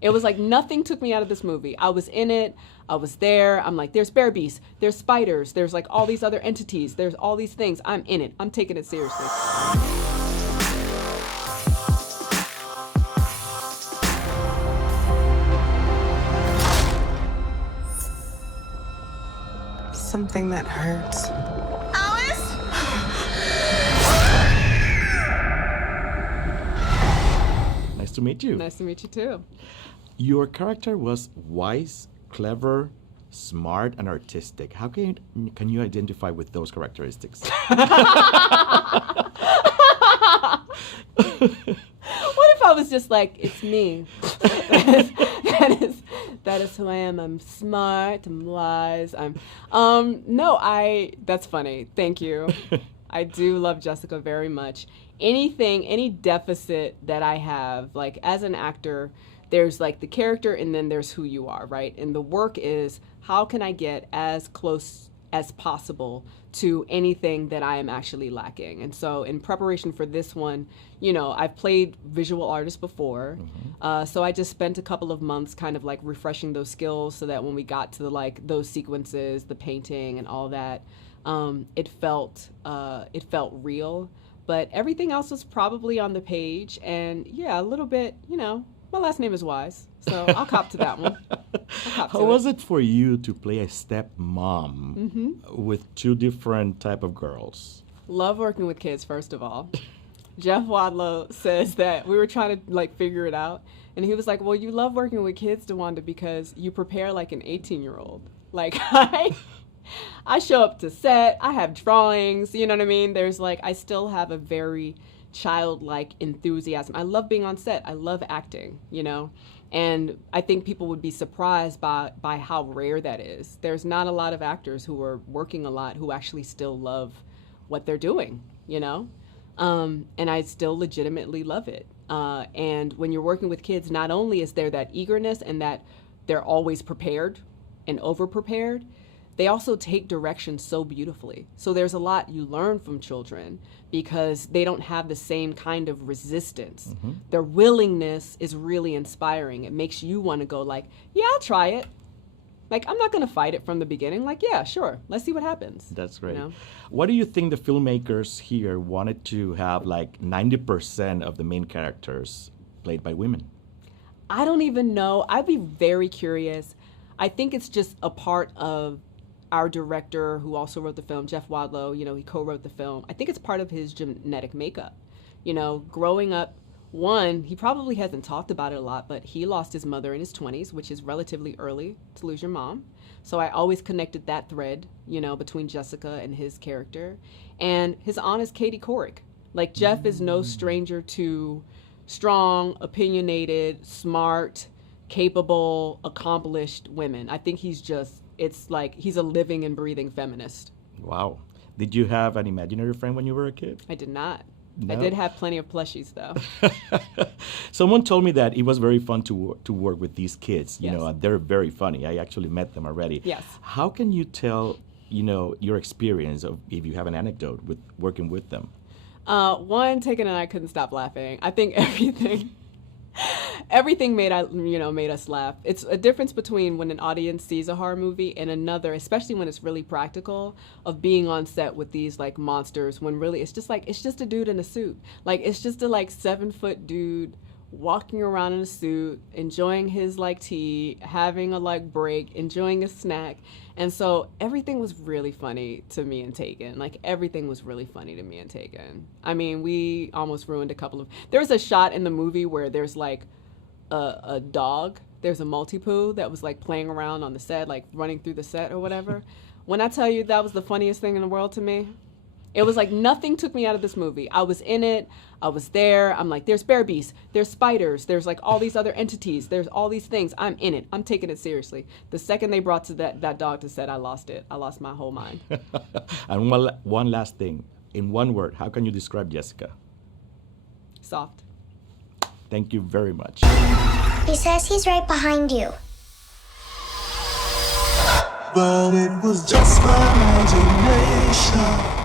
It was like nothing took me out of this movie. I was in it. I was there. I'm like, there's bear beasts, there's spiders, there's like all these other entities, there's all these things. I'm in it. I'm taking it seriously. Something that hurts. Alice? Nice to meet you. Nice to meet you too. Your character was wise, clever, smart, and artistic. How can you identify with those characteristics? What if I was just like, it's me? That is who I am. I'm smart, I'm wise, that's funny. Thank you. I do love Jessica very much. Any deficit that I have, like as an actor, there's like the character and then there's who you are, right? And the work is, how can I get as close as possible to anything that I am actually lacking? And so in preparation for this one, you know, I've played visual artists before. So I just spent a couple of months kind of like refreshing those skills so that when we got to like those sequences, the painting and all that, it felt real. But everything else was probably on the page. And yeah, a little bit, you know, my last name is Wise, so I'll cop to that one. How was it for you to play a stepmom with two different type of girls? Love working with kids, first of all. Jeff Wadlow says that we were trying to like figure it out, and he was like, well, you love working with kids, DeWanda, because you prepare like an 18-year-old. Like I show up to set, I have drawings, you know what I mean? There's like, I still have a very childlike enthusiasm. I love being on set. I love acting, you know? And I think people would be surprised by how rare that is. There's not a lot of actors who are working a lot who actually still love what they're doing, you know? And I still legitimately love it. And when you're working with kids, not only is there that eagerness and that they're always prepared and over-prepared, they also take direction so beautifully. So there's a lot you learn from children because they don't have the same kind of resistance. Their willingness is really inspiring. It makes you want to go like, yeah, I'll try it. Like, I'm not going to fight it from the beginning. Like, yeah, sure. Let's see what happens. That's great. You know? What do you think the filmmakers here wanted to have like 90% of the main characters played by women? I don't even know. I'd be very curious. I think it's just a part of our director, who also wrote the film, Jeff Wadlow, you know, he co-wrote the film. I think it's part of his genetic makeup. You know, growing up, one, he probably hasn't talked about it a lot, but he lost his mother in his 20s, which is relatively early to lose your mom. So I always connected that thread, you know, between Jessica and his character. And his aunt is Katie Couric. Like, Jeff is no stranger to strong, opinionated, smart, capable, accomplished women. I think it's like he's a living and breathing feminist. Wow. Did you have an imaginary friend when you were a kid? I did not. No? I did have plenty of plushies, though. Someone told me that it was very fun to work with these kids. You Yes. know, they're very funny. I actually met them already. Yes. How can you tell, you know, your experience of if you have an anecdote with working with them? One, Taegen and I couldn't stop laughing. I think everything made us laugh. It's a difference between when an audience sees a horror movie and another, especially when it's really practical, of being on set with these like monsters when really it's just a dude in a suit. Like, it's just a like 7-foot dude walking around in a suit, enjoying his like tea, having a like break, enjoying a snack. And so everything was really funny to me and Taegen. Like, everything was really funny to me and Taegen. I mean, we almost ruined a couple of... There's a shot in the movie where there's like a dog. There's a multi-poo that was like playing around on the set, like running through the set or whatever. When I tell you that was the funniest thing in the world to me, it was like nothing took me out of this movie. I was in it. I was there. I'm like, there's bear beasts, there's spiders, there's like all these other entities, there's all these things. I'm in it. I'm taking it seriously. The second they brought to that dog to set, I lost it. I lost my whole mind. And one last thing. In one word, how can you describe Jessica? Soft. Thank you very much. He says he's right behind you. But it was just my imagination.